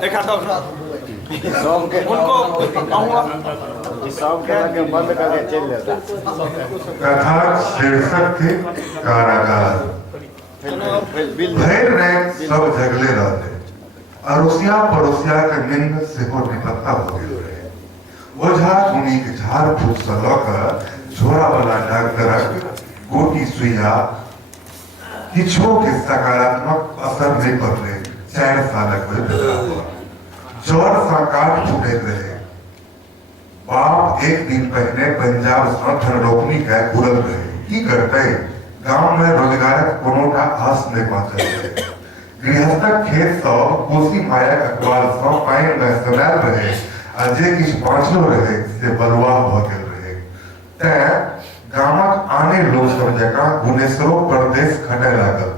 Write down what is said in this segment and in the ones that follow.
एक हाथ और उनको बंद करके चल जाता। कथा शीर्षक थी कारागार। भैर रैंक सब जगले रहते, अरुसिया पड़ोसिया के निंद से हो निपत्ता हो गए रहे। ओझा मुनि के झाड़ फूक से लकर झोरा वाला डॉक्टर गोटी सुइया किछो के सकारात्मक असर नहीं पड़े। 4 सालक ज्वर सा काट फूटे रहे। बाप एक दिन पहले पंजाब से धन रोपनी का गुरल रहे। की करते गांव में रोजगारक कोनो का आस नहीं पहुंचे। गृहस्थक खेत सब कोसी माया अखबार सब पाइन में सनाल रहे। अजे किछ बाँचलो रहे से बलुआ भ गेल रहे। ते गामक आने लोग सब जगह गुनेश्वरो परदेश खटे लागल।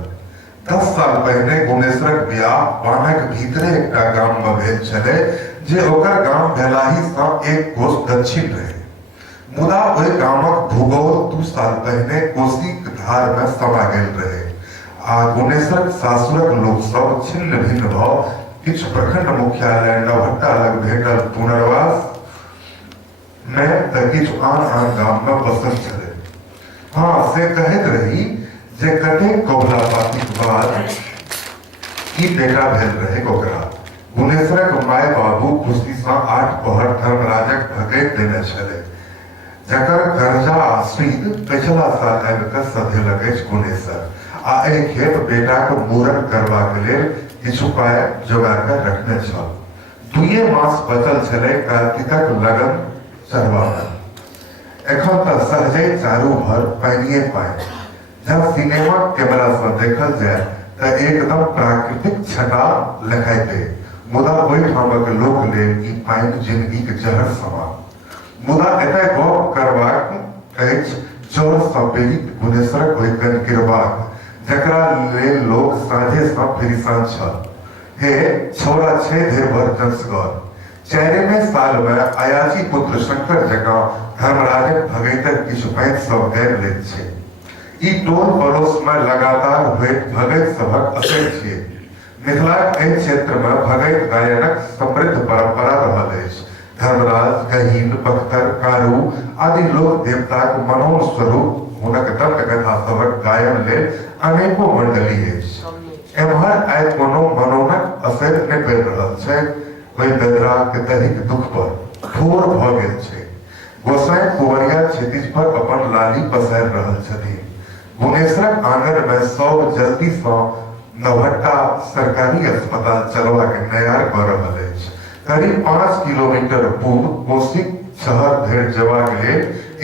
10 साल पहले गुनेश्वरक बियाह बान्हक भीतरे एकटा गाम में भेल छले जे ओकर गाम भेलाही सँ एक कोस दक्षिण रहे। मुदा ओहि गामक भूगोल 2 साल पहले कोसी धार में समा गेल रहे। आ गुनेश्वरक सासुरक लोक सब छिन्न भिन्न भ किछ प्रखंड मुख्यालय नवहट्टा लग भेटल पुनर्वास में त किछ आन गाम में बसल छले। हाँ से कहैत रही जे कते कबला पातिक बाद ई बेटा भेल रहे ओकरा। गुनेश्वरक माय बाबू खुशी सँ 8 पहर धर्मराजक भगैत देने छले, जकर कर्जा आश्रित पिछला साल आबि कऽ सधेलक अछि गुनेश्वर। आ एहि खेत बेटाक मूरन करबाक लेल किछु पाय जोगा कऽ रखने छल। 2 मास बचल छलै कार्तिकक लगन चढ़बाक। एखन तऽ सहजे चारू भर पानिये पानि। जब सिनेमा कैमरा से देखल जाए तो एकदम प्राकृतिक छटा लखाइते, मुदा ओहि ठामक लोक लेल ई पानि जिंदगी के जहर समान। मुदा एतय गप करबाक अछि चोर सँ पीड़ित गुनेश्वरक ओहि गिरबाक, जकरा लेल लोक साँझे सँ फिरिसान छल। हे छोरा छे देवर जंसगर। 4वें साल में अयाची पुत्र शंकर जकाँ धर्मराजक भगैतक किछु पैंत सब गैर लैत छै। ई टोल पड़ोस में लगातार होइत भगैत सभक असर छियै। मिथिलाक एहि क्षेत्र में भगैत गायनक समृद्ध परंपरा रहल अछि। धर्मराज, गहीन, बख्तर, कारू आदि लोक देवताक मनोहर स्वरूप हुनक दंत कथा सभक गायन लेल अनेको मंडली अछि। एम्हर आइ कोनो मनोनक असर नहि पड़ि रहल छै। ओहि बेदरा के दैहिक दुख पर ठोर भ गेल छै। गोसाई कुंवरिया क्षितिज पर अपन लाली पसारि रहल छथिन। गुनेश्वरक आंगन में सब जल्दी सँ नवहट्टा सरकारी अस्पताल चलवा के तैयार भ रहल अछि। करीब 5 किलोमीटर पूर्व कोसी शहर धरि जेबाक लेल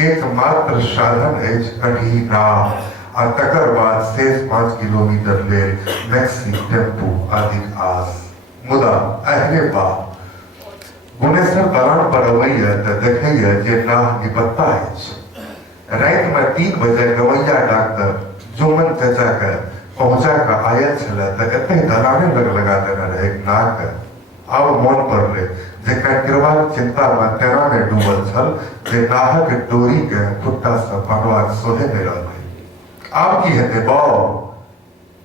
एकमात्र साधन अछि कढ़ी नाव, आ तकर बाद शेष 5 किलोमीटर लेल मैक्सी टेम्पू आदिक आस। मुदा अहले बाप गुनेश्वर दलान पर अबैया तऽ देखैया जे नाह निपत्ता अछि। राति में 3 बजे गवैया डॉक्टर जोमन चाचा के पहुंचा के आयल छले तऽ एते दलाने लग लगा देने रहे नाक। आब मन पड़ले जे गिरबाक चिंता में तेरा में डूबल छल जे नाहक डोरी के खुट्टा से बांधबाक सोहे नहि रहलै। आब की हेतै बाउ?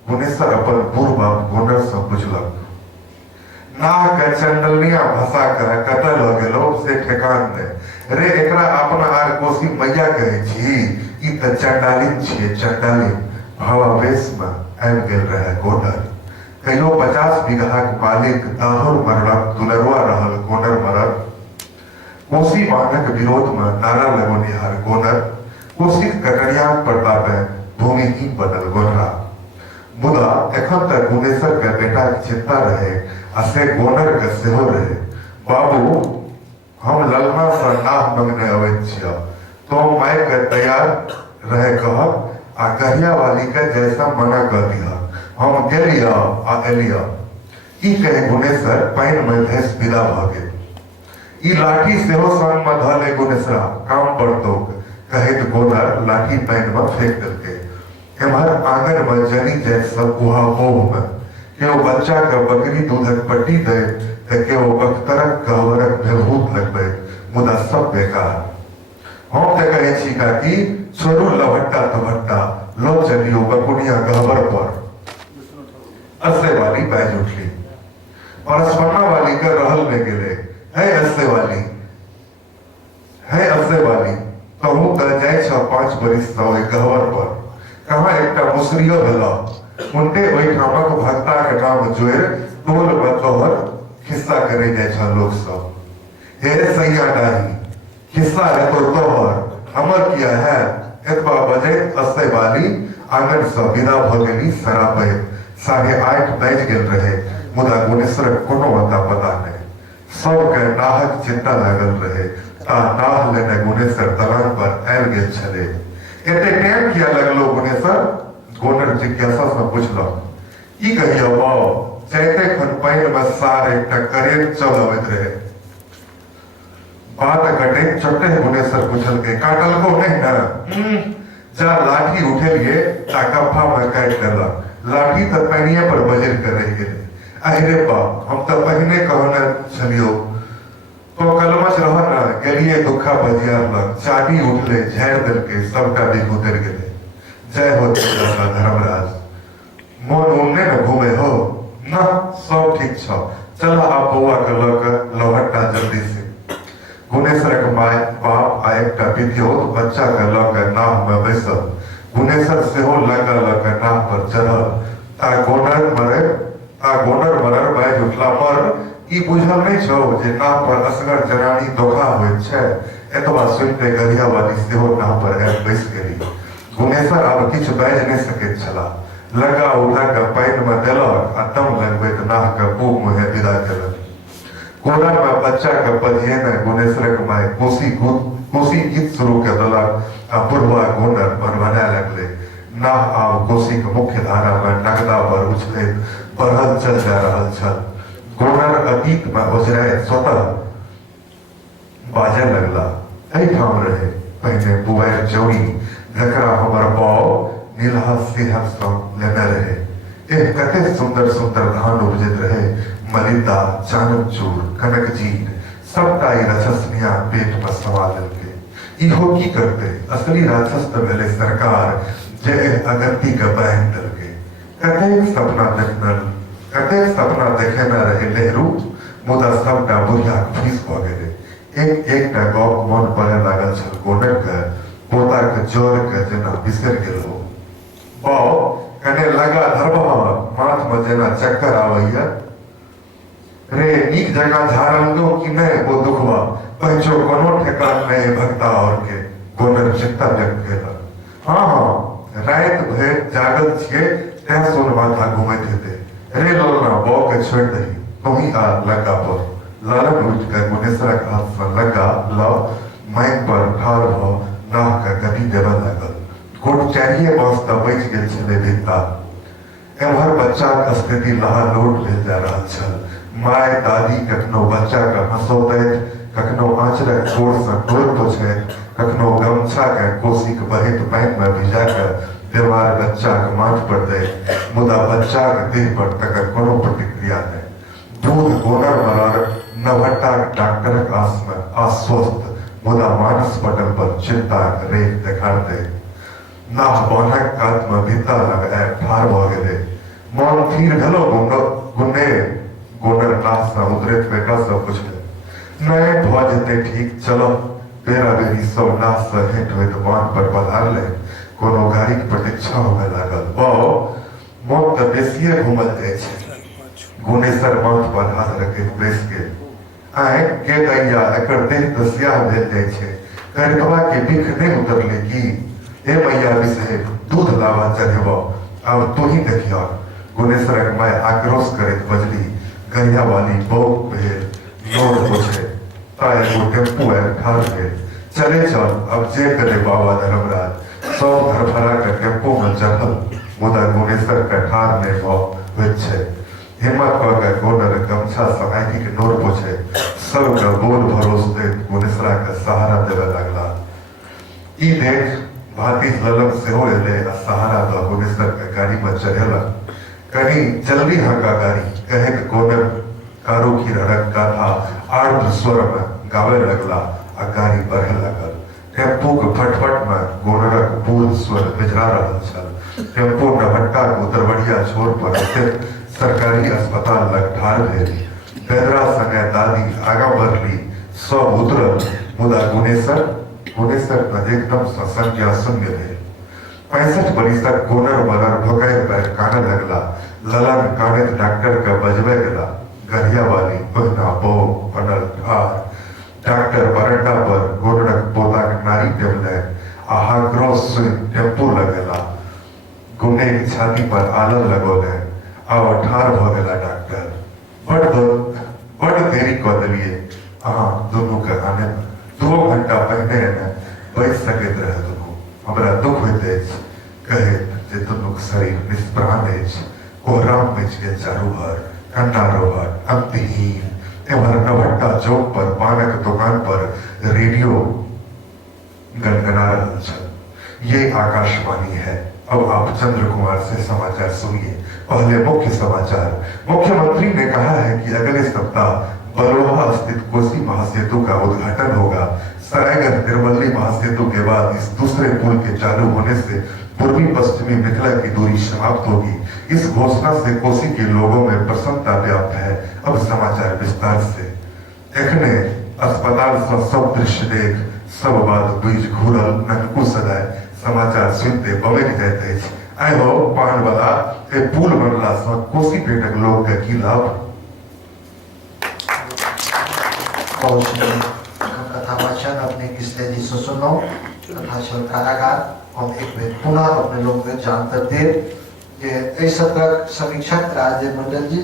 गुनेश्वर अपन बूढ़ बाप गोनर से बुझलक। नाह के चंदलिया भसा के कतऽ लऽ गेलो से ठेकान नहि। रे एकरा अपना आर कोसी मैया कहै छी, ई तऽ चंडालिन छियै चंडालिन। भावावेश में आबि गेल रहे गोनर। कहियो 50 बीघा के मालिक दाहुर मरड़क दुलरुआ रहल गोनर मरद। कोसी बांधक विरोध में नारा लगोनिहार गोनर। कोसी कटरिया प्रतापे भूमिहीन बनल गोनरा। मुदा एखन तक गुनेश्वर के बेटा के चिंता रहे आ से गोनर के सेहो रहे। बाबू हम ललना से नाह मंगने अबैत छियौ, तो माय के तैयार रहे कहब आ गहिया वाली के जैसा मना कर दिया। हम गेलिया आ एलिया। ई कहे गुनेश्वर पानि में धैस विदा भ गेल। ई लाठी सेहो संग में धऽ ले गुनेश्वरा, काम पड़तौ कहैत गोनर लाठी पानि में फेंक देलकै। एम्हर आंगन में जनी जाइत सब उहा मोह में केओ बच्चा के बकरी दूधक पट्टी दे तऽ केओ बख्तरक गहवरक भेभूत लगबै, मुदा सब बेकार। हम तऽ कहै छी काकी छोड़ू लभट्टा तभट्टा, लो चलियो बकुनिया गहवर पर। अरसे वाली बाज उठली। परसपन्ना वाली इकर रहल में गेले है अस्से वाली कहूँ त जाय छ 5 बरिस सँ ओइ गहवर पर कहाँ एकटा मुसरियो भेला उनटे ओइ ठामक भक्ता के नाम जोड़ टोल बतोहर खिस्सा करे जाय छ लोग सब हे सैया डाही खिस्सा है तो तोहर हमर किया है एतबा बजे अस्से वाली आंगन से विदा भ गेली सरापे 8:30 बज गेल रहे मुदा गुणेश्वर कोनो अता पता नहीं सबके नाहक चिंता लागल रहे आ नाह लेने गुणेश्वर दलान पर आबि गेल छले एते टाइम किया लगलो गुणेश्वर गोनर जिज्ञासा से पूछलो की कहियो बाऊ चैते खन पाइन में सार एकटा करेंट चल अबैत रहे बात कटे छोटे गुणेश्वर पूछल के काटल को नहीं ना जा लाठी उठेलिए ता कफा में काट देला लाठी त पैनिए पर बजर कर रही गेले अरे बा हम तो पहिने कहने छलियो तो कलमच रह ना गेलिए दुखा बजिया लग चाटी उठले झेड़ दिल के सबका दिख उतर गेले जय हो तेरा धर्मराज मन उन्ने में घूमे हो ना सब ठीक छ चल आप बउआ के लग लहटा जल्दी से गुणेश्वर के माय बाप आ एकटा विद्योत बच्चा के लग नाव में बैसल गुणेश्वर सेहो लगा नाव पर चढ़ल आ गोनर मरर बैठ उठला पर ई बुझल नहीं छौ जे नाव पर असगर जनानी धोखा होइत छै एतबा सुनते गरिया वाली सेहो नाव पर आबि बैस गेली गुणेश्वर आब किछु बाजि नहि सकैत छला लगा उठा के पानि में देलक आ दम लगबैत नाव के मुंह मुहे विदा केलक कोना में बच्चा के पजिए ने गुणेश्वर के माय कोसी गीत शुरू कर देलक आ बुढ़वा गोनर बनवाने लगले नाव आब कोसी के मुख्य धारा में नगदा पर उछले बढ़ल चल जा रहल छल गोनर अतीत में ओझराय स्वतः बाजे लगला एहि ठाम रहे पहिने बुआर चौरी जकरा हमर बाऊ नीलहा सेहत सँ लेने रहे एक कते सुंदर सुंदर धान उपजैत रहे मलिदा चानकचूर कनकजीर सबटा ई रचसनिया पेट में समा लेलकै इहो की करते असली राक्षस तो भेलै सरकार जे अगंती के बहन देलकै कतेक सपना देखेने रहे नेहरू मुदा सबटा बुढ़िया फीस भ गेलै एकटा गप मन पड़े लागल छल गोनर के पोता के जोर के जेना बिसरि गेलो बाऊ कने लगा धरबह माथ में जेना चक्कर आबैया रे नीक जगह झाड़ल दो कि नहीं वो दुखवा पंचो कोनो ठेकान नहीं भक्ता और के गोनर चिंता व्यक्त केलक हाँ रात भर जागल छिए तैं सोन माथा घूमैत हेतै रे लोलना बाऊ के छोड़ दही तोही आ लगा पर लालन उठ के गुणेश्वरक हाथ से लगा ल माइक पर ठाढ़ भ नाह के गति देबऽ लागल गोट चाहिए बस त बचि गेल छलै भित्ता एम्हर बच्चाक स्थिति लहालोट भेल जा रहल छल माय दादी कखनो बच्चा के हंसौतैत कखनो आँचरक छोर से डोर पोछैत कखनो गमछा के कोसी के बहैत पानि में भिजा के बीमार बच्चा के माथ पर दैत मुदा बच्चा के देह पर तकर कोनो प्रतिक्रिया नहीं दूध गोनर मरर नवहट्टा डॉक्टरक आश्वस्त मुदा मानस पटल पर चिंता रेख देखाड़ते नाह बान्हक कात में भित्ता लगाए ठाढ़ भ गेलै मन थीर भेलो गोनर नाह से उतरैत बेटा से पूछले नहीं भ जेतै ठीक चलो बेरा बेरी सब नाह से हेट होइत बांध पर पधारले कोनो गाड़ी के प्रतीक्षा होने लागल बाऊ मन त बेसिए घूमल जाइ छै गुणेश्वर माथ पर हाथ रखैत बैस गेल आइ के दैया एकर देह त स्याह भेल जाइ छै करितवा के बिख नहीं उतरले की हे मैया विषय दूध लावा चढ़ेबो अब तू ही देखिया गुणेश्वरक माय आक्रोश करैत बजली गरिया वाली बहुत भेल लोड पोछे ताय वो टेम्पू है ठाड़ भेल चले चल अब जे करे बाबा धर्मराज सब धरफरा के टेम्पू में चढ़ल मुदा गुणेश्वर के ठाड़ नहीं होइत छै हिम्मत क के गोनर गमछा से आँखि के नोर पोछे सबके बोल भरोस दैत गुणेश्वरा के सहारा देवे लगला ई देख भाती ललन सेहो एले आ सहारा द गुणेश्वर के गाड़ी में चढ़ेलक कनी जल्दी हका गाड़ी कहे के गोनर कारो की रड़क गाथा आर्द्र स्वर में गावे लगला आ गाड़ी बढ़े लगल टेम्पू के फटफट में गोनरक बूढ़ स्वर बिजरा रहल छल टेम्पू नवहट्टा के उतरवड़िया छोर पर स्थित सरकारी अस्पताल लग ठाड़ भेल बेदरा संगे दादी आगा बढ़ली सब उतरल मुदा गुनेसर पर एकदम संज्ञा शून्य रहे 65 बरिस तक कोनर बलर भगैर पैर काने लगला ललन काने डॉक्टर का बजबे गला गरिया वाली बहना बो बनल ठार डॉक्टर बरंडा पर गोरडक पोता के नारी टेबले आहा क्रॉस टेम्पो लगेला गुने की छाती पर आलर लगोले आव ठार हो गला डॉक्टर बड़ देरी कर दिलिए दोनों के आने 2 घंटा पहले न बैठ सके रहे दोनों हमरा दुख होते कहे जे दोनों शरीर निष्प्राण है कोहराम में के चारू भर कंडा रोहर अंतहीन एवं नवट्टा चौक पर पानक दुकान पर रेडियो गनगना रहा ये आकाशवाणी है। अब आप चंद्र कुमार से समाचार सुनिए। पहले मुख्य समाचार। मुख्यमंत्री ने कहा है कि अगले सप्ताह बरोहा स्थित कोसी महासेतु का उद्घाटन होगा। सरायगढ़ तिरवल्ली महासेतु के बाद इस दूसरे पुल के चालू होने से पूर्वी पश्चिमी मिथिला की दूरी समाप्त होगी। इस घोषणा से कोसी के लोगों में प्रसन्नता व्याप्त है। अब समाचार विस्तार से। एखने अस्पताल से सब दृश्य देख सब बात बीज घूरल ननकू सदाय समाचार सुनते बवेक जाते आय हो पान वाला ए पुल बनला से कोसी पेटक लोग के की लाभ। कथा वाचन अपने किसने जी सुनो तथा कारागार हम एक बार पुनः अपने लोग को जानते थे कि इस सत्र समीक्षक राज्य मंडल जी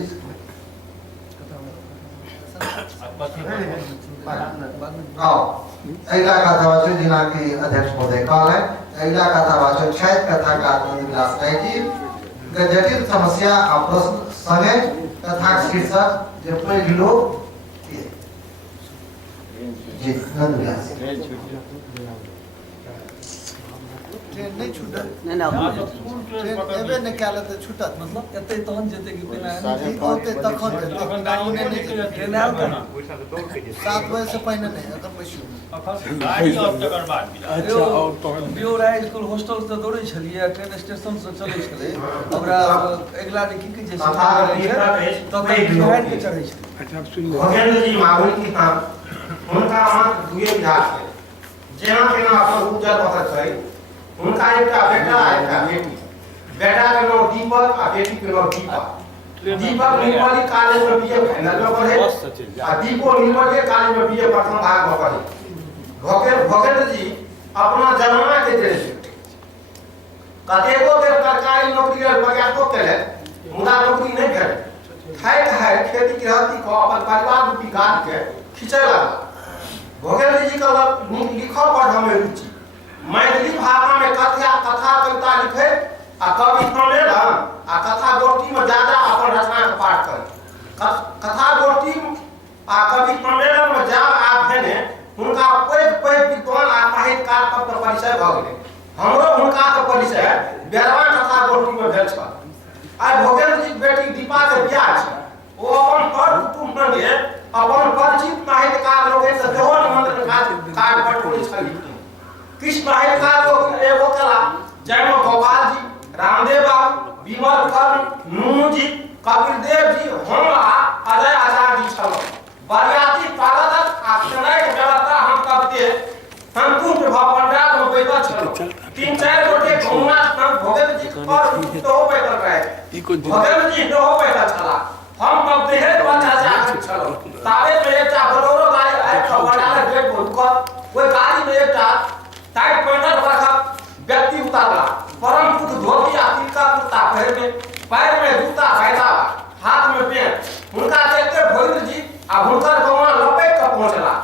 अगला कथावाचक जिला की अध्यक्ष महोदय काल है। अगला कथावाचक शायद कथा का विलास है कि जटिल समस्या और प्रश्न संगे कथा शीर्षक जो पहले लोग जी नंदविलास ट्रेन नहीं छूटल नहीं ना ट्रेन एबे निकाले तो छूटत मतलब एते तहन जेते कि बिना होते तखन तखन गाड़ी नहीं ट्रेन आल था ना 7 बजे से पहले नहीं अगर पैसू गाड़ी और तकर बाद अच्छा और तहन बियोरा स्कूल हॉस्टल से दौड़ै छलिए ट्रेन स्टेशन से चलै छलै ओकरा अगला ने की जे तो बिहार के चढ़ै छै। अच्छा सुन भगेंद्र जी माहुल की नाम उनका मात्र दुए विधान है जेना केना अपन उज्जर पता छै उनका एकटा बेटा एकटा बेटी बेटा के नाम दीपक आ बेटी के नाम दीपा दीपक निर्मली कॉलेज में बीए फाइनल में पढ़े आ दीपो निर्मली कॉलेज में बीए प्रथम भाग में पढ़े। भगेंद्र जी अपना जमाना के ड्रेस कतेको देर सरकारी नौकरी लेल प्रयासो केले मुदा नौकरी नहीं भेटल। खाए खेती गृहस्थी को अपन परिवार रूपी गाछ के खींचे लगा। भगेंद्र जी का लिखल पढ़ में रुचि मैथिली भाषा में कथा कविता लिखे आ कवि सम्मेलन आ कथा गोष्ठी में ज्यादा अपन रचना के पाठ करे। कथा गोष्ठी आ कवि सम्मेलन में जब आप भेने उनका पैघ विद्वान आ साहित्यकार सब के परिचय भ गेलै। हमरो हुनका के परिचय बेरवा कथा गोष्ठी में भेल छल। आइ भगेंद्र जी बेटी दीपा के बियाह छै ओ अपन पर कुटुंब संगे अपन परिचित साहित्यकार लोग से देवन मंत्र काज बटोरी छली। किस साहित्यकार लोग एगो कला जैमे गोपाल जी रामदेव बाबू विमल कर्ण नूनू जी कपिल देव जी हम आ अजय आचार्य जी छल। बरियाती पारदर्श आ सुनाई के व्यवस्था हम करते संतुष्ट भाव पंडाल में बैठल छल। 3-4 गोटे घुमना संग भगेंद्र जी पर तो बैठल रहे भगेंद्र जी तो बैठल छला। हम तब देह बच्चा जागृत छल ताबे में एकटा बोलेरो गाड़ी आइ के बड़ाले गेट पर रुकल। ओइ गाड़ी में एकटा टाइट पैंटर रखा व्यक्ति उतारला परम शुद्ध धोती आ तिलका कुर्ता पहने पैर में जूता फायदा हाथ में पेन उनका देखते भगेंद्र जी आ हुनकर गौवा लपेट के पहुंचला।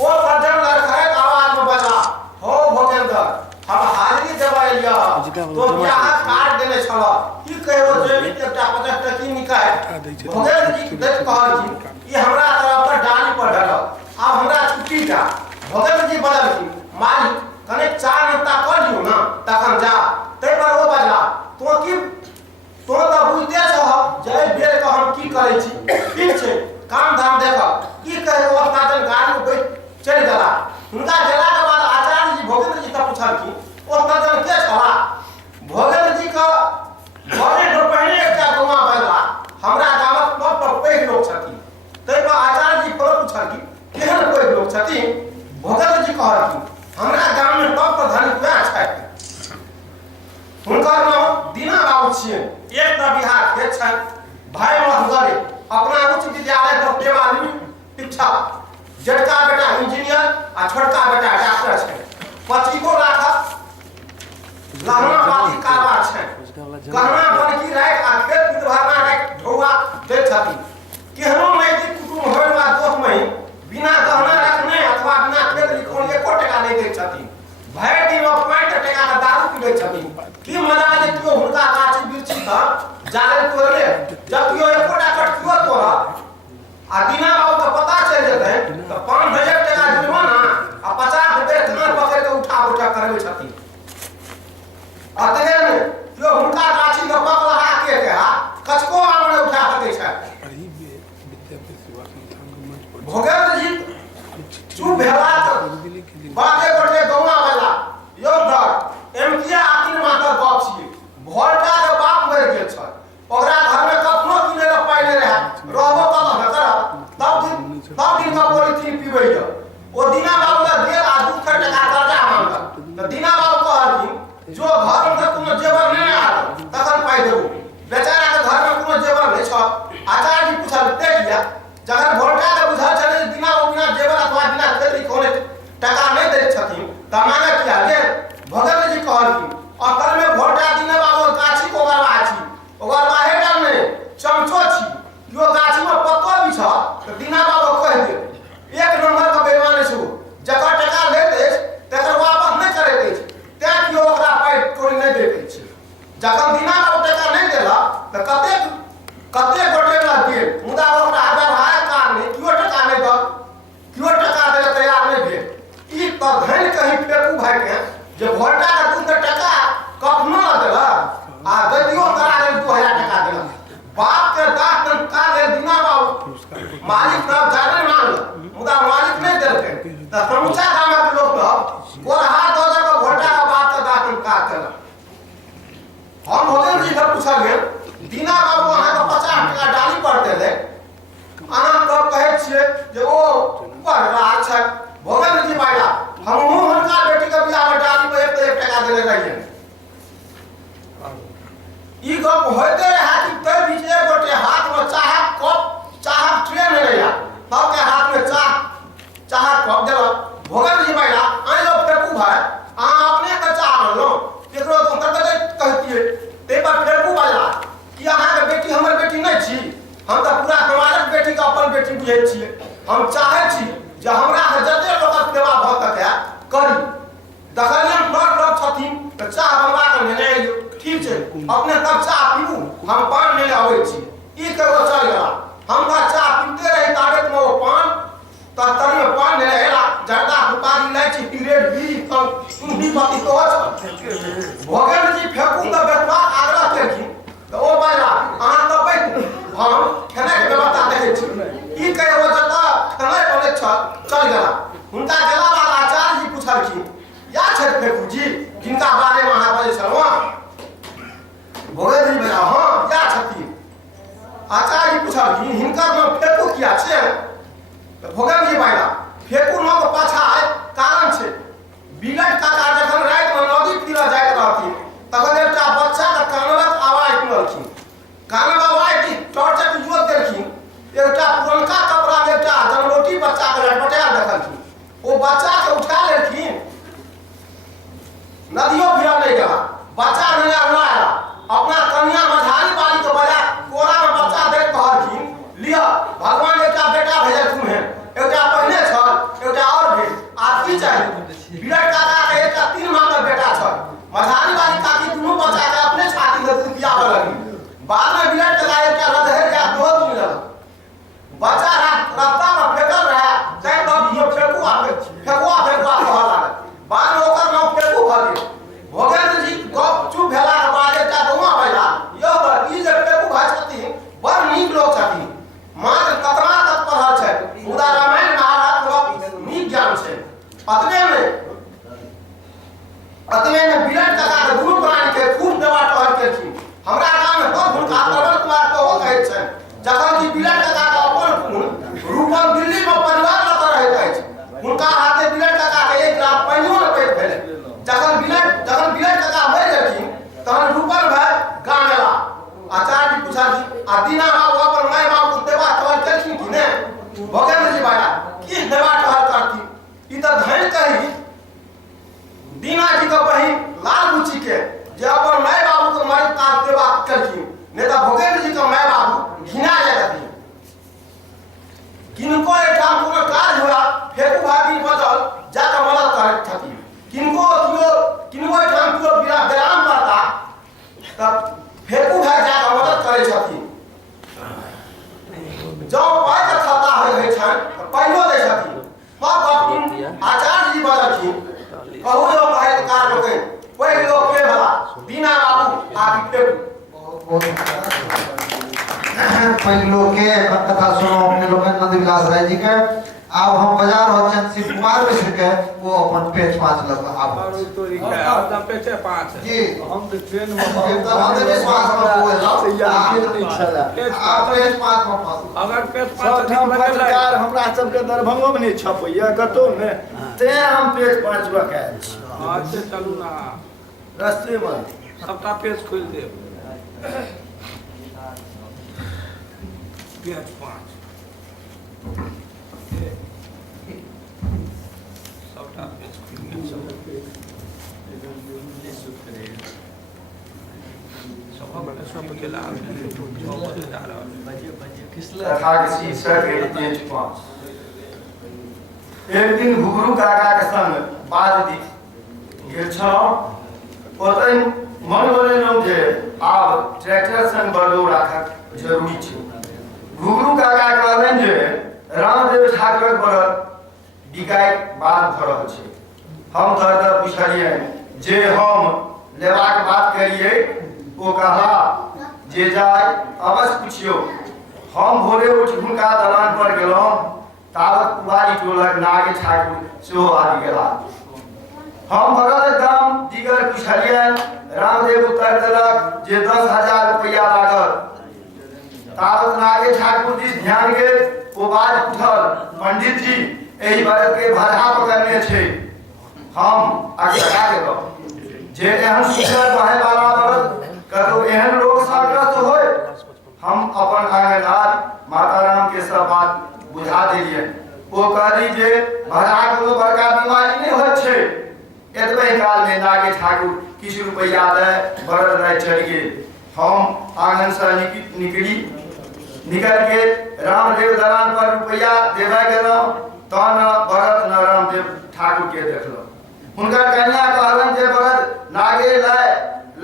ओ सज्जन लड़खड़ाइत आवाज में बजला हो भगेंद्र हम हाजिरी देबा एलिया तो बियाह काट देने छल की कहियो जैविक एकटा 50 टकी निकाय भगेंद्र जी देख कहल जी ई हमरा तरफ पर डाली पर ढल आब हमरा छुट्टी जा। भगेंद्र जी बदल मालिक कने चार नाश्ता कर लियो ना तखन जा तै पर ओ बजला तो त बुझते छ जय बेर के हम की करे छी ठीक छै काम धाम देख की कहे ओ अपना जन गाड़ी में बैठ चल गला। हुनका गेला के बाद आचार्य जी भगेंद्र जी से पूछल कि ओ तजन के छला। भगेंद्र जी का बड़े दो पहले एकटा गुमा बजला हमरा गामक पर छल कि केहन कोई लोग छथिन भोगेंद्र जी कहलखिन हमरा गाम में टॉप पर धनिक वएह छथि हुनकर नाम दीना बाबू छियनि एक त बिहार के छथि भाई महगरे अपना उच्च विद्यालय पर देवाली शिक्षा जेठका बेटा इंजीनियर आ छोटका बेटा डॉक्टर छै पचिको लाख लहना पाती कारबार छै गहना बनकी राख आ खेत विधवाना राख ढौआ दै छथिन केहनो नैतिक कुटुंब होइबा दोष में बिना गहना रखने अथवा बिना खेत लिखोन एको टका नहीं दै छथिन भरि दिन में 5 टका का दारू पीबै छथिन की मजा जे कियो हुनका गाछी बिरछी त जाले तोड़ले जब कियो एको टका कियो तोड़ा आ दीना बाबू का पता चल जेतै त 5000 टका जुर्माना आ 50 रुपया धान पकड़ के उठा करबै छथिन अतने कियो हुनका गाछी के पकड़ा के कचको आमने उठा सकै छै भोगेंद्र जी चुप भेला त बाटे गोटे गौवा वाला यो धर एमकिया आकिन मातर बाप छी भोरटा के बाप मर गेल छ ओकरा घर में कखनो किने ल पाइले रहा रहबो कल हकर तब दिन का पॉलिथीन पीबै य ओ दीना बाबू ला दे आ 2 टका कर्जा मांगल त दीना बाबू कहलखिन जो घर में कोनो जेवर नहीं आ तखन पाइ देबो बेचारा के घर में कोनो जेवर नहीं छ आचार्य जी पूछल ते किया जखन भोरटा के बुझल छले दीना बाबू बिना जेवर अथवा बिना खेती कोने टका नहीं दै छथिन त मांगे किया ले भोगेंद्र जी कहलखिन अकल में भोरटा दीना बाबू गाछी को गरबा छी ओकर बाहेटा में चमचो छी यो गाछी में पत्तो भी छ त दीना बाबू कह दे एक नंबर का बेईमान छै जकर टका लेते तकर वापस नहीं करे दै ते कियो ओकरा पाइ कोई नहीं देते छै जखन दीना बाबू टका नहीं देला त कते गोटे ला दे मुदा ओकरा आधार हाय कारणे कियो टका नहीं द कियो टका दे तैयार नहीं भेल ई त धन कहीं फेकू भाई के जे भोरटा का 2 टका कखनो न देला आ गतियो करा दे 2000 टका देला बाप के दांत का दे दीना बाबू मालिक तब जाने मांग मुदा मालिक नहीं देलके त समूचा गाम के लोग तो कोरहा दो के भोरटा का बात का दांत का देला हम भोगेंद्र जी से पूछल दीना बाबू अहाँ के 50 टका डाली पर देले अहाँ तब कहे छिए जे ओ ऊपर राज छै भोगेंद्र जी बाइला हमहु हुनका बेटी के बियाह में डाली पर 1 टका देले रहिए ई गप होते रहा कि ते बीच एक गोटे हाथ में चाहक ट्रे में ले तब के हाथ में चाहक कप देला भोगेंद्र जी बाइला आई लो फेकू भाई अहाँ अपने के चाह लो केकरो तो अंतर्गत कहतिए ते पर फेकू वाला कि अहाँ के बेटी हमर बेटी नहीं छी हम त पूरा समाजक बेटी के अपन बेटी बुझै छियै हम चाहै छी जे हमरा से जते लोक सेवा भ सकै करी दखलियन बड़ लोग छथिन त चाह बनवा के लेने आइयो ठीक छै अपने तब चाह पीबू हम पान ले आबै छी ई के वो चल गेला हम बा चाह पीते रही ताबत में वो पान तरी में पान ले एला जर्दा सुपारी इलायची पीरेड भी तब कुंडी बाती तो भोगेंद्र जी फेकू त बेटवा आग्रह केलखिन त ओ बाला अहाँ त बैठ हम खेने के व्यवस्था देखै छी ई कहे वो जता खेने बोले चल गेला हुनका गेला बाद आचार्य जी पूछलखिन या छथि फेकू जी जिनका बारे में अहाँ बजै छलहुँ भोगेंद्र जी बोला हाँ या छथिन आचार्य जी पूछलखिन हिनकर नाम फेकू किया छै त भोगेंद्र जी बोला फेकू नाम के पाछा कारण छै बिगट काका जखन रात में नदी तीरा जाइत रहथिन तखन एकटा बच्चा के कानक आवाज सुनलखिन कानक आवाज की टॉर्चक जोत देलखिन एकटा पुरनका कपड़ा में एकटा जनमोटी बच्चा के लटपटायल देखलखिन ओ बच्चा के उठा लेलखिन नदियो फिरा नहीं गया बच्चा नहीं आया अपना कन्या मझारी बाली के बजा कोरा में बच्चा देख कहलखिन लिया भगवान एकटा बेटा भेजलखिन है एकटा पहले छल एकटा और भेज आ की चाहिए विराट काका के एकटा भोगेंद्र जी बाया की हेवा टहल करती ई त धैर्य कही दीना जी का बहिन लाल मुची के जे अपन माय बाबू को मार काट देवा करकी नेता भोगेंद्र जी का माय बाबू घिना जाती किनको एक काम को काज हुआ फेकू भाभी बदल जाकर मदद कर थी किनको किनको एक काम को विराम करता तब फेकू भाई जाकर मदद करे छथि जो पाय का खाता है छन पहिलो दे छथि बाप आचार्य जी बदलखिन कहू जो पहलकार लोके कोई लोग के भला बिना बाबू आदि फेकू पहिलो के कथा सुनो अपने लोग नंद विलास राय जी के। अब हम बाजार होचन शिव कुमार मिश्र के वो अपन पेज 5 लग अब पेचे 5 जी हम तो ट्रेन में तो हम तो विश्वास में बोल रहा पेज 5 में अगर पेज 5 सब पत्रकार हमरा सबके दरभंगो में नहीं छपैया कतो ने ते हम पेज 5 के अच्छा चलू ना रास्ते में सबटा पेज खोल देब पेज 5 सबटा पेज खोल सब के लाभ जा रहा कथा के शीर्षक है पेज 5। एक दिन घुघरू काका के संग बाज दिख गेल छौ ओतै मन बनेलौ जे आब ट्रैक्टर संग बड़ो राखक जरूरी छै। घुघरू काका कहलन जे रामदेव ठाकुरक बड़द बिकाय बात भ रहल छै। हम तऽ पुछलियै जे हम लेबाक बात करियै ओ कहला जे जाय अवश्य पुछियो। हम भोरे उठ हुनका दलान पर गेलहुँ तावत कुवारी टोलक नागे ठाकुर सेहो आबि गेला। हम बगल दाम दिगर पुछलियै रामदेव उत्तर देलक जे 10,000 रुपया लागत। तावत नागे ठाकुर दिस ध्यान गेल ओ बाज उठल पंडित जी एहि बरद के भाड़ा पकड़ने छै। हम अगला गेलहुँ जे एहन सुंदर बहे वाला बरद कतौ एहन रोग संक्रस्त होय। हम अपन आंगनदार माता राम के सब बात बुझा देलियै। ओ कहली जे भाड़ा कोनो बड़का बीमारी नहीं होय छै। एतबे काल में नागे ठाकुर किछु रुपया दे बरद राय चढ़ गेल। हम आंगन से निकल के रामदेव दलान पर रुपया देवे गेलहुँ तो न बरद न रामदेव ठाकुर के देखलहुँ। हुनकर कन्या कहलन जे बरद नागे लाय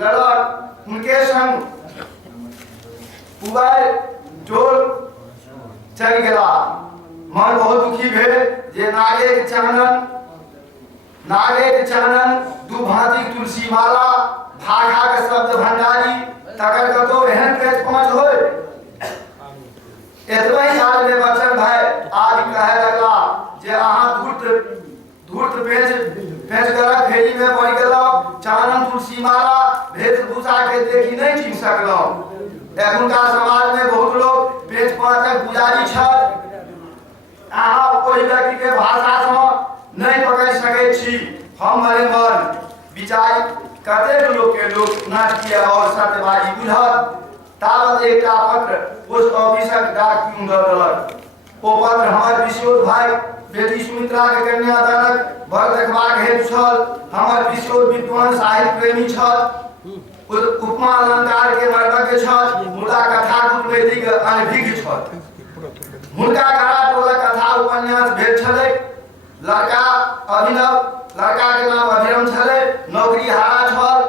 लड़क उनके संग पुबार टोल चल गेला। मन बहुत दुखी भेल जे नागे के चानन दू भांति तुलसी माला भागा के शब्द भंडारी तकर कतो एहन पेज 5 होय। एतबे काल में बचन भाई आदि कहे लगला जे अहाँ धूर्त पेज कर फेरी में पड़ गेलौ। चानन तुलसी माला वेशभूषा के देखी नहीं चिन्ह सकलौ। एखुनका समाज में बहुत लोग पेज 5 के पुजारी छल। अहाँ कोई व्यक्ति के भाषा से नहीं पकड़ सके छी। हम मरे मन विचार कतेक लोग के लोग नाटकीय और सत्यवादी बुझत। तावत एकटा पत्र पोस्ट ऑफिसक डाक क्यों दलक। ओ पत्र हमर विशोध भाई बेटी सुमित्रा के कन्यादानक बर देखबाक हेतु छल। हमर विशोध विद्वान साहित्य प्रेमी छल। उपमा अलंकार के मर्दक छल। मुदा कथा कुटवैदिक अनभिज्ञ छल। हुनका घरा टोलक कथा उपन्यास भेल छलै। लड़का के नाम अभिरम छलै। नौकरी हारा छल।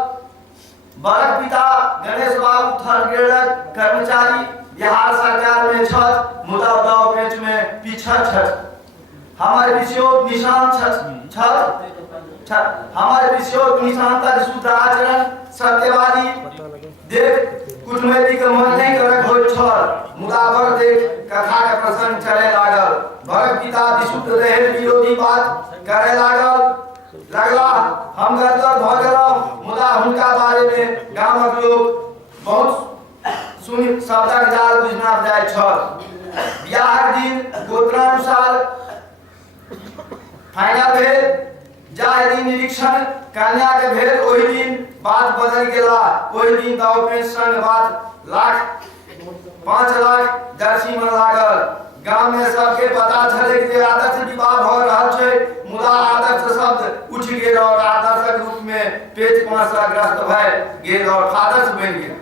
बड़क पिता गणेश बाबू थर्ड ग्रेडक कर्मचारी बिहार सरकार में छल। मुदा दाव पेच में पीछा छल। हमारे विषयों निशान छल। हमारे विषयों निशान तक शुद्ध आचरण सत्यवादी देख कुटुंबी मन नहीं करक होय छल। मुदा बर देख कथा के प्रसंग चले लागल। भरत पिता विशुद्ध रहे विरोधी बात करे लगला। हम गदगद भ गेलहुँ। मुदा हुनका बारे में गामक लोग बहुत सुनि शब्दक जाल बुझना जाय छल। बियाहक दिन गोत्रानुसार फाइनल भेल। जाहि दिन निरीक्षण कन्या के भेल ओहि दिन बात बदल गेला। ओहि दिन दाव पेंशन बात 5 लाख जर्सी में लागल। गांव में सबके पता चले कि आदर्श विवाह हो रहा है, मुदा आदर्श शब्द उठ गेल और आदर्शक रूप में पेज 5 से ग्रस्त भय गेल और आदर्श बन गया।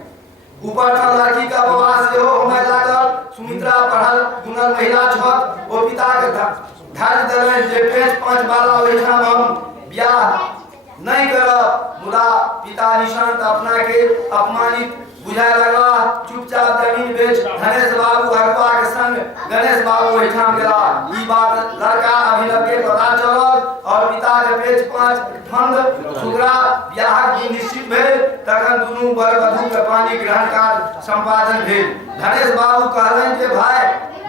ऊपर का लड़की का विवाह से हो होने लागल। सुमित्रा पढ़ल गुणल महिला छत ओ पिता के धैर्य देलन जे पेज 5 वाला ओहिठाम हम ब्याह नहीं करब। मुदा पिता निशांत अपना के अपमानित बुझाए लगा। चुपचाप जमीन बेच गणेश बाबू हरपा के संग गणेश बाबू ओहिठाम गेला। ई बात लड़का अभिनव के पता चलल और पिता के पेज 5 फंद सुगरा ब्याह की निश्चित भेल। तखन दुनू बर वधू के पानी ग्रहण कार्य संपादन भेल। गणेश बाबू कहलन जे भाई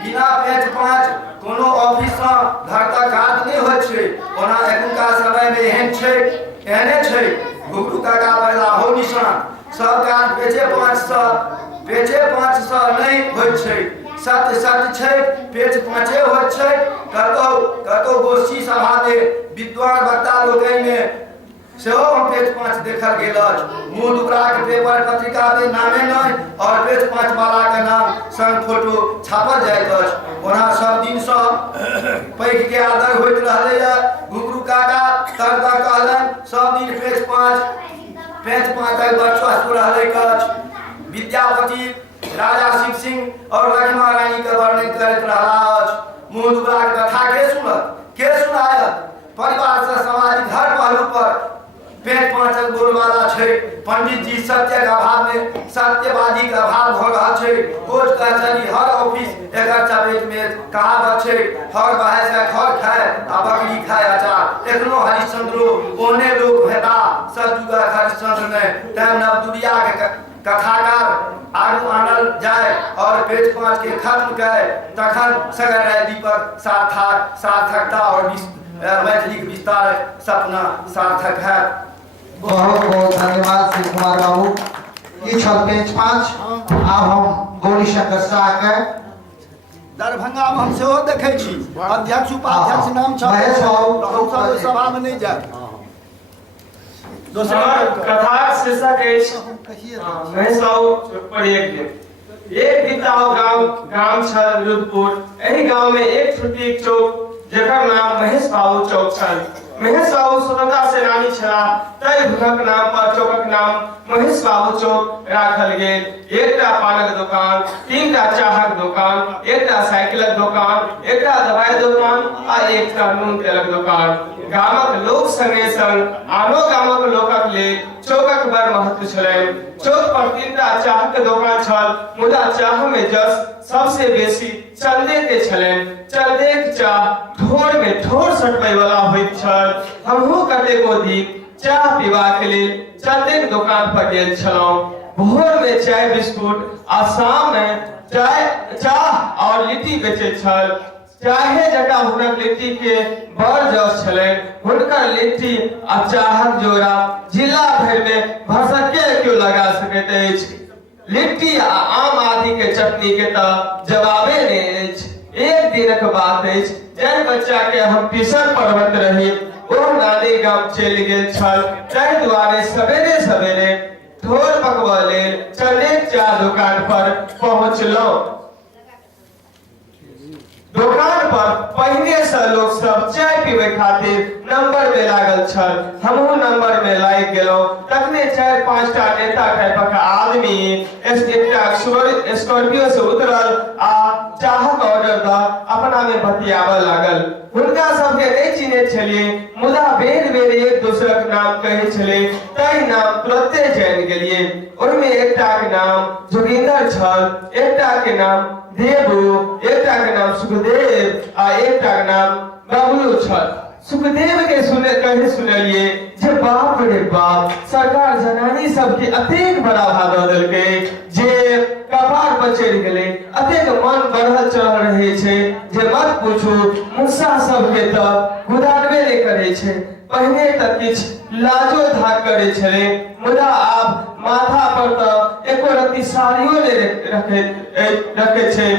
बिना पेज 5 कोनो ऑफिस से घर तक काज नहीं होय छै। ओना एखुनका समय में एहने छै घुघरू काका पैदा हो निशान सब काज पेजे 5 सौ नहीं होय छै। सत्य छै पेज 5 होय छै। कतो गोष्ठी सभा दे विद्वान वक्ता लोकनि में सेहो हम पेज 5 देखल गेल अछि। मुंह दुबरा के पेपर पत्रिका में नामे नहीं और पेज 5 वाला के नाम संग फोटो छापल जाइत अछि। ओना सब दिन से पैघ के आदर होइत रहले है। घुघरू काका तरदा कहलन सब दिन पेज 5 तक वर्चस्व रहले अछि। विद्यापति राजा शिव सिंह और लक्ष्मण रानी के वर्णन करैत रहला अछि। मुंह दुबरा के कथा के सुनायत। परिवार से सामाजिक हर पहलू पर पेज 5 बोलबाला छै। पंडित जी सत्य के अभाव में सत्यवादी के अभाव हो रहा छै। कोर्ट कचहरी हर ऑफिस एकर चपेट में कहावत छै हर बहाय से खर खाए आ बकरी खाए अचार। एखनो हरिश्चंद्रो ओने लोग भेटा सतयुग हरिश्चंद्र में तैं नवदुनिया के कथाकार आगू आनल जाए और पेज 5 के खत्म करे तखन सगर रैदी पर सार्थकता और मैथिली विस्तार सपना सार्थक है। बहुत बहुत धन्यवाद श्री कुमार बाबू। ये छल पेज 5। अब हम गौरी शंकर शाह के दरभंगा में हम सेहो देखे छी अध्यक्ष उपाध्यक्ष नाम छ महेश बाबू हम सब सभा में नहीं जाए। कथा शीर्षक महेश बाबू पर एक बीताओ गांव छल रुदपुर। एही गांव में एक छोटी चौक जेकर नाम महेश बाबू चौक छल। महेश बाबू स्वतंत्रता सेनानी छला तै हुनक नाम पर चौकक नाम महेश बाबू चौक राखल गेल। एकटा पानक दुकान, 3टा चाहक दुकान, एकटा साइकिलक दुकान, एकटा दवाई दुकान आ एकटा नून तेलक दुकान। गामक लोक संगे संग आनो गामक लोकक लेल चौकक बड़ महत्व छलैन। चौक पर 3टा चाहक दुकान छल मुदा चाह में जस सबसे बेसी चंदे के छलैन। चंदे के चाह ठोर में ठोर सटबै वाला होइत छल। हमहु कतेको दिन चाह पीबा के लेल चंदे के दुकान पर गेल छलहुं। भोर में चाय बिस्कुट आ शाम में चाह और लिट्टी बेचे छल। चाहे जटा हुनक लिट्टी के बड़ जस छलैन। हुनकर लिट्टी आ चाहक जोड़ा जिला भर में भरसके क्यों लगा सकैत अछि। लिट्टी आ आम आदि के चटनी के तो जवाबे नहीं अछि। एक दिनक बात अछि जै बच्चा के हम ट्यूशन पढ़बैत रही ओ नानी गाम चलि गेल छल। ताहि दुआरे सवेरे ठोर पकबा लेल चंदेक चाह दुकान पर पहुंचलहुं। दुकान पर पहिने से लोग सब चाय पीबे खातिर नंबर में लागल छल। हमहु नंबर में लाग गेलौ। तखने 4-5टा नेता टाइपक आदमी एकटा स्कॉर्पियो से उतरल आ चाहक ऑर्डर द अपना में बतियाबे लागल। हुनका सबके नहीं चिन्हे छलिए मुदा बेर एक दूसरक नाम कहे छले। तै नाम तुरंते जान गेलिए। ओहिमे एकटा के नाम जोगिंदर छल, एकटा के नाम देबू, एकटा के नाम सुखदेव आ एकटा के नाम बबलू छल। सुखदेव के सुनलिए जे बाप रे बाप सरकार जनानी सबके अतेक बड़ा भाव देलकै जे कपार पर चढ़ि गेलै। अतेक मन बढ़ल चढ़ल रहे छै जे मत पूछू। मुस्सा सबके तऽ गुदानबे नहीं करे छै। पहले तक किछ लाजो धाक करे छले मुदा आब माथा पर तऽ एको रत्ती साड़ियो नहीं रखे छै।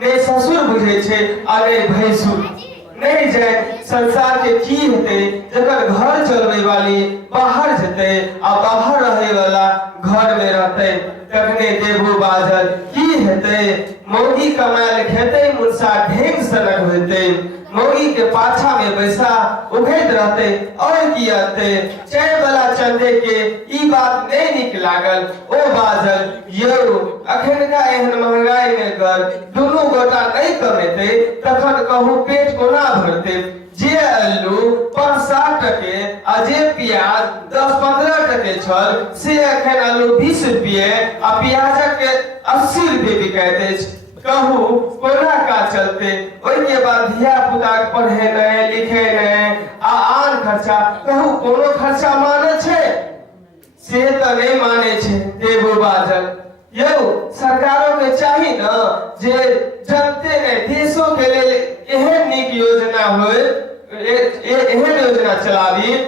नहीं ससुर बुझे छै आ नहीं भैंसुर। नहीं जाए संसार के की हेते जकर घर चलवे वाली बाहर जते आ बाहर रहे वाला घर में रहते। तखने देबू बाजल की हेते मौगी कमायल खेते मुनसा ढेंग सनक होते मौगी के पाछा में बैसा उघैत रहते और कियते चाय वाला चंदे के ई बात नहीं निक लागल ओ बाजल यौ अखन का एहन महंगाई में कर दोनों गोटा नहीं कमेते तखन कहूं पेट कोना भरते जे आलू 5-7 टके आ जे प्याज 10-15 टके छल से अखन आलू 20 रुपये आ प्याजक के 80 रुपये बिकाइत अछि कहू कोना का चलते ओई के बाद धिया पुता के पढ़े नहीं लिखे नहीं आ आन खर्चा कहू कोनो खर्चा माने छे से त नहीं माने छे देबो बाजल यौ सरकारों के चाहिए न जे जनते ने देशों के लिए एहन नीक योजना होए एहन योजना चलावी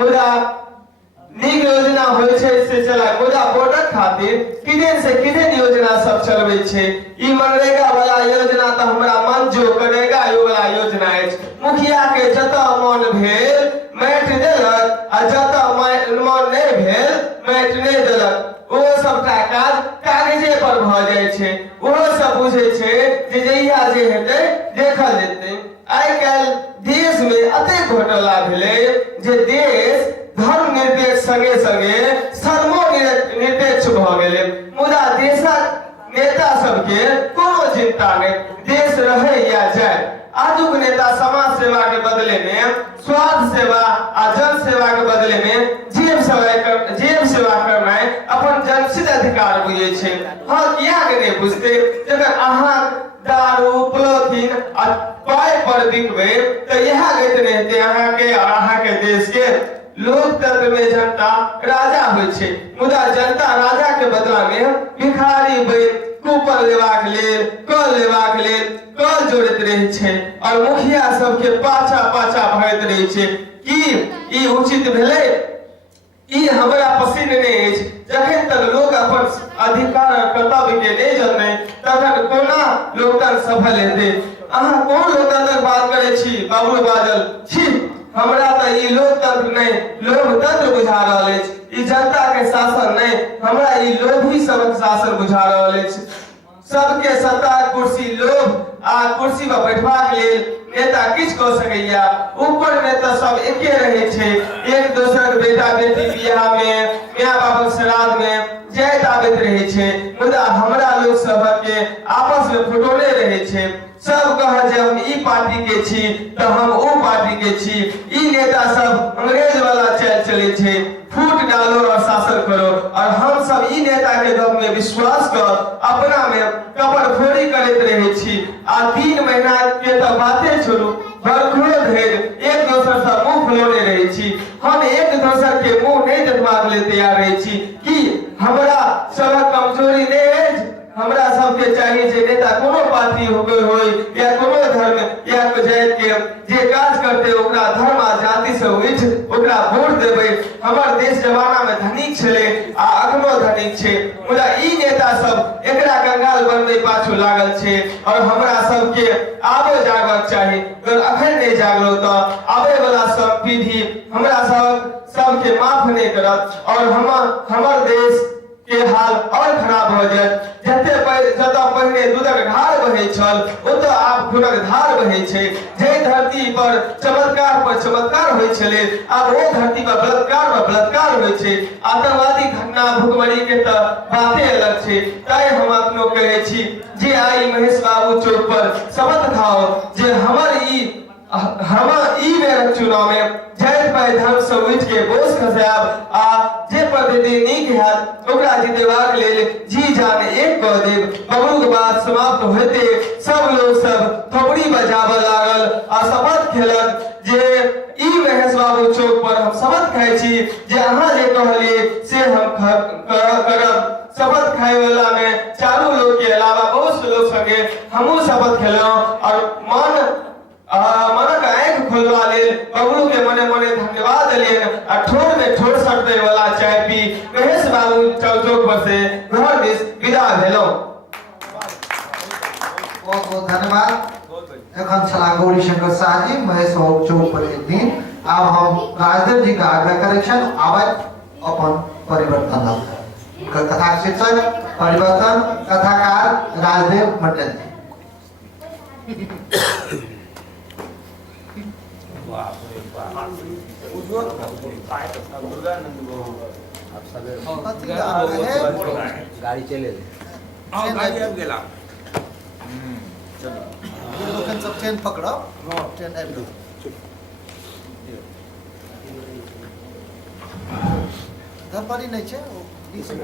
मुदा नीक योजना होय छै से चला मुदा वोटक खातिर किदेन से किदेन योजना सब चलबै छै ई मनरेगा वाला योजना त हमरा मन जो करेगा वाला योजना अछि मुखिया के जता मन भेल मैट देलक आ जता मन नहीं भेल मैट नहीं देलक ओ सबटा काज कागजे पर भ जाय छै ओ सब बुझै छै जे जहिया जे हेतै देखल जेतै आइ काल्हि देश में अते घोटाला भेलै जे देश धर्म निरपेक्ष संगे संगे धर्मो निरपेक्ष भ गेलै मुदा देशक नेता सबके कोनो चिंता नहीं देश रहे या जाए आजुक नेता समाज सेवा के बदले में स्वास्थ्य सेवा आ जन सेवा के बदले में जेब सेवा करना अपन जनसित अधिकार बुझे छै हाँ किया के नहीं बुझते जब अहाँ दारू पॉलिथीन आ पाई पर बिकबे तो यह गति रहते अहाँ के और अहाँ के देश के लोकतंत्र में जनता राजा होय छै मुदा जनता राजा के बदला में भिखारी बन कूपन लेबाक लेल कल जोड़ैत रहे छै और मुखिया सबके पाछा भरैत रहे छै की ई उचित भेलै ई हमरा पसिन नहीं अछि जखन तक लोग अपन अधिकार और कर्तव्य के नहीं जनते तखन कोना लोकतंत्र सफल हेतै अहाँ कोन लोकतंत्र बात करे छी बाबू बाजल छी हमरा त ई लोकतंत्र नहीं लोकतंत्र बुझा रहल अछि ई जनता के शासन नहीं हमरा ई लोभी सबक शासन बुझा रहल अछि सबके सत्ता कुर्सी लोभ आ कुर्सी पर बैठबाक लेल नेता किछ क सकैया ऊपर में तो सब एके रहे छे एक दोसर के बेटा बेटी बियाह में माय बाप श्राद्ध में जाइत आबैत रहे छे मुदा हमरा लोग सब के आपस में फुटोले रहे छे सब कह जे हम ई पार्टी के छी तो हम ओ पार्टी के छी ई नेता सब अंग्रेज वाला चल चले छे फूट डालो और शासन करो और हम सब ई नेता के दम में विश्वास कर अपना में कपड़ फोड़ी करते रहे छी आ 3 महीना के तो बातें छोड़ू बरखो धैर एक दोसर से मुंह फुलौने रहे छी हम एक दोसर के मुंह नहीं देखबाक लेल तैयार रहे छी कि हमरा सबक कमजोरी नहीं है हमरा सबके चाहिए जे नेता कोनो पार्टी होय या कोनो धर्म या जाति के जे काज करते ओकरा धर्म आ जाति से उठ ओकरा वोट देबै हमर देश जमाना में धनिक छले आ अखनो धनिक छै मुदा ई नेता सब एकरा कंगाल बनबै पाछू लागल छै और हमरा सबके आबो जागक चाही अगर अखन नहीं जागलो तो आबे वाला सब पीढ़ी हमरा सबके माफ नहीं करत और हमर देश के हाल और खराब हो जाए जतऽ पहिने दूधक धार बहे छल ओतऽ आब खूनक धार बहे छै जे धरती पर चमत्कार होय छले आब ओ धरती पर बलात्कार होय छै आतंकवादी घटना भुखमरी के त बाते अलग छै ताई हम अपनो कहै छी जे आई महेश बाबू चौक पर शपथ खाओ जे हमर ई बेर चुनाव में जाइत पाई धर्म से उठ के बोझ खसाब आ जे प्रतिनिधि नीक हैत ओकरा जितेबाक लेल जी जान एक क देब बबरू के बाद समाप्त होते सब लोग सब थोपड़ी बजाबऽ लागल आ शपथ खेलक जे ई महेश बाबू चौक पर हम शपथ खाइ छी जे अहाँ जे कहलिए से हम करब शपथ खाए वाला में चारू लोग के अलावा बहुत से लोग संगे हमहू शपथ खेलौ और मनक आंख खोलवा लेल बबलू के मने मने धन्यवाद दिलियन आ ठोर में ठोर सटते वाला चाय पी महेश बाबू चौक पर से घर दिस विदा भेलौ बहुत बहुत धन्यवाद एखन छला गौरी शंकर शाह जी महेश बाबू चौक पर एक दिन आब हम राजदेव जी का आग्रह करै छन आबै अपन परिवर्तन कथा शीर्षक परिवर्तन कथाकार राजदेव मंडल जी। गाड़ी चले गाड़ी आबि गेला लोकन सब ट्रेन पकड़ो ट्रेन आबि गेल धरपड़ी नहीं छै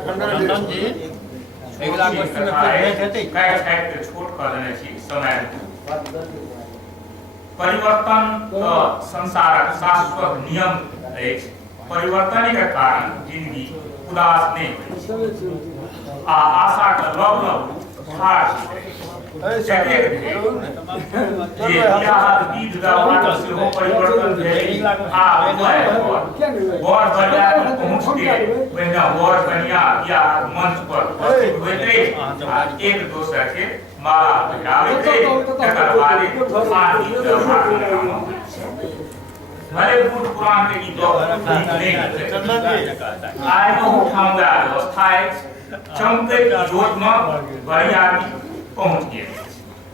रंजन जी अगिला क्वेश्चन में फिर भेंट हेतै काय के छोट कर देने छी समय परिवर्तन तो संसारक शाश्वत नियम अछि। परिवर्तन के कारण जिंदगी उदास नहीं होई आ आशा के लव लव ठाढ़ जतेक जे बियाह विध व्यवहार से हो परिवर्तन भेल आ बर बनिया पहुँचके पहिने बर बनिया बियाह मंच पर होइते आ एक दोसर के माला पहिराबैते तकर बाद आदि व्यवहार भले बूढ़ पुरान के गीत नहीं आइ उठाऊंगा व्यवस्था चमके की जोत में बरियाती पहुंच गए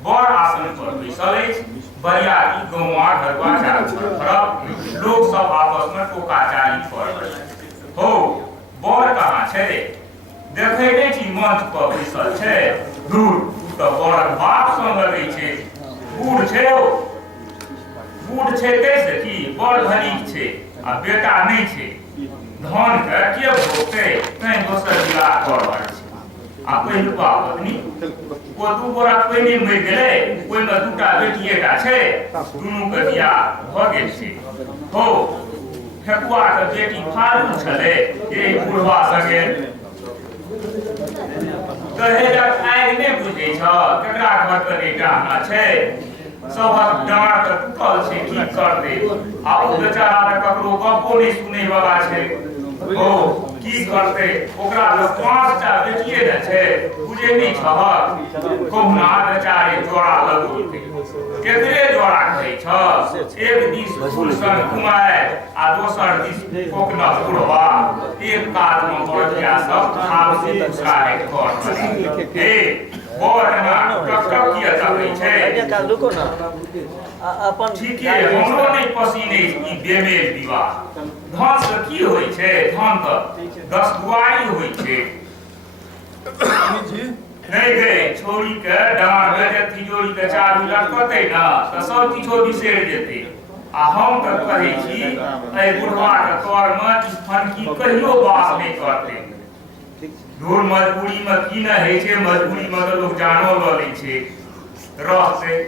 बड़ आसन पर बैसल अछि। बरियाती गौवा घरवा चारू लोग सब आपस में टोकाचारी कर हो बड़ कहाँ छै देखे नहीं छी मंच पर बैसल छै दूर तो बड़ बाप संग लगे छै बूढ़ छै बूढ़ छै कैसे की बड़ धनिक छै आ बेटा नहीं छै धन के भोगते कहीं दोसर विवाह कर रहल छै आ पहिलुका पत्नी ओ दू गोरा पहिने मरि गेलै ओहिमे दूटा बेटिएटा छै दुनू के बियाह भ गेल छै हो ठकुआ के बेटी फारू छलै ए बुढ़वा संगे कहेलक आइ नहि बुझै छ केकरा घर के नहि डाहना छै सबक डाँट के टूटल छै की करतै आ ओ बेचारा त ककरो गप्पो नहि सुनै वाला छै हो की करते ओकरा तो 5टा बेटिए न छै बुझे नहीं छहक कहुना बेचारे जोड़ा लगोते केतरे जोड़ा कहै छ एक दिस फूल संग घुमाए आ दोसर दिस कोकना बुढ़वा एक काज में बड़िया सब आब से दूसरा है कर हे बोरना टक किया जाबै छै रुको ना अपन ठीक है हमरो नहीं पसीने ई बेमेल विवाह धन से की होय छै धन तो 10 दुआरी होय छै नहीं गए छोरी के डांड में तिजोरी के चाबी लटकते ना तो सब किछो बिसर जेते आ हम त कहै छी ए बुढ़वा के तोर में फनकी कहियो बात नहीं करते दूर मजबूरी में की न है छै मजबूरी में तो लोग जानो ल लै छै रहते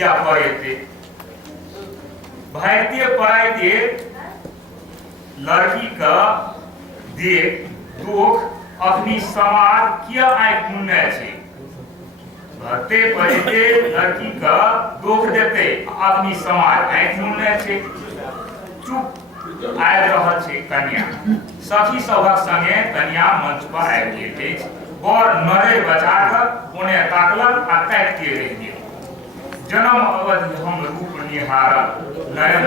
या पड़ेते भाइते पढ़ाइते लड़की का देख दुख अपनी समाज किया आँख मुन्ने छै भरते पढ़ते लड़की का दुख देते अपनी समाज आँख मुन्ने छै चुप आबि रहल छै कन्या सखी सभक संगे कन्या मंच पर आबि गेल अछि बड़ नजरि बचा कऽ ओने ताकलक आ ताकिते रहि गेल जन्म अवधि हम रूप निहारल नयन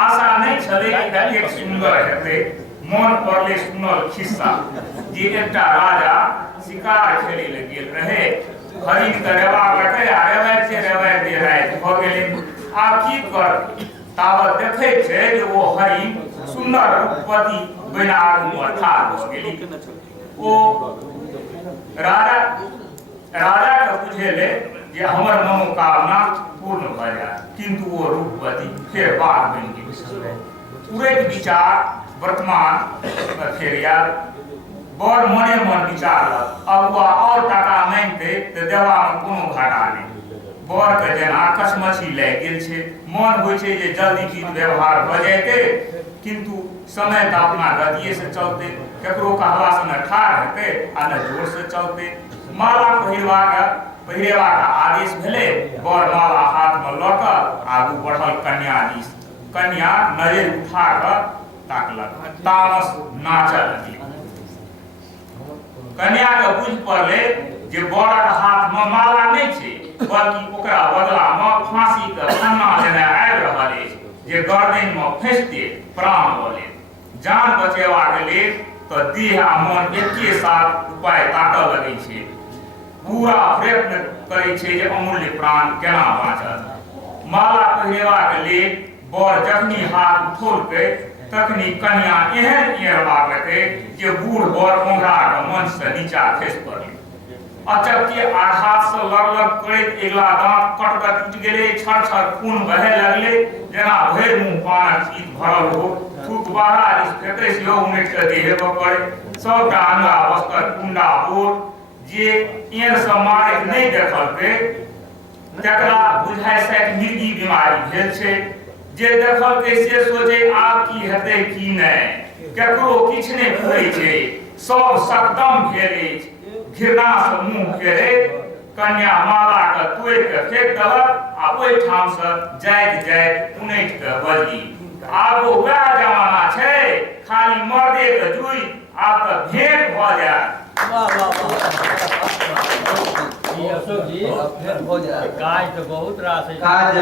आशा नहीं छले कि एक सुंदर हेते मन पड़ले सुनल खिस्सा जे एकटा राजा शिकार खेले ले गेल रहे हरिण के रेवा कटे आ रेवा दे रात भ गेलै आब की कर तावत देखे छै जे ओ हरिण सुंदर रूपवती बना आगू ठाढ़ भ गेली ओ राजा के बुझेले जे हमर मनोकामना पूर्ण भ जाय किंतु वो रूपवती फिर बात बन गेल उड़ैत विचार वर्तमान फेर यार बड़ मने मन विचारलक अगुआ और टाका मांगते तो देवा में कोनो घाटा नहीं बड़ के जेना कसमछी लागि गेल छै मन होइ छै जे जल्दी विध व्यवहार भ जाइते किंतु समय त अपना गतिये से चलते केकरो कहला से न ठाढ़ हेते आ न जोर से चलते माला पहिरेवा का आदेश भेले बड़ माला हाथ में ल क आगू बढ़ल कन्या दिस कन्या नजर उठा क ताकलक तामस नाचल लगी कन्या के बुझ पड़ले जे बड़क हाथ में माला नहीं छै बल्कि ओकरा बदला में फांसी के फन्ना जेना आबि रहल अछि जे गर्दन में फंसते प्राण ले जान बचेवा के लेल तो देह आ मन एके साथ उपाय ताकऽ लगै छै, पूरा प्रयत्न करै छै जे अमूल्य प्राण केना बाँचत। माला पहिरेबाक लेल बर जखनी हाथ उठौलकै तखनी कन्या एहन एहन लागतै जे बूढ़ बर ओंघरा के मंच से नीचा खसि पड़लै। अचक्के आघात से लग करैत अगिला दांत कट कऽ टूटि गेलै, छर छर खून बहे लगलै, जेना भरि मुंह पानक ईत भरल हो। थूक बाहर दिस फेंकै सेहो उमटि कऽ देहे पड़ै, सबटा अंगा बस्तर कुंडा बोर जे एहन से मारैत नहि देखलकै तकरा बुझाइ शायद मृगी बीमारी भेल छै। जे देखलकै से सोचे आब की हेतै की नहि, केकरो किछु नहि फुरै छै, सब सकदम भेल अछि। घृणा से मुंह फेरैत कन्या माला के तोड़ि के फेंक देलक आ ओहि ठाम से जाइत जाइत उनटि के बजली, आब वएह जमाना छै, खाली मर्दे के जुई, आब तऽ भेंट भऽ जायत। वाह वाह वाह। अशोक जी, भेंट भऽ जायत। काज तऽ बहुत रास है। काज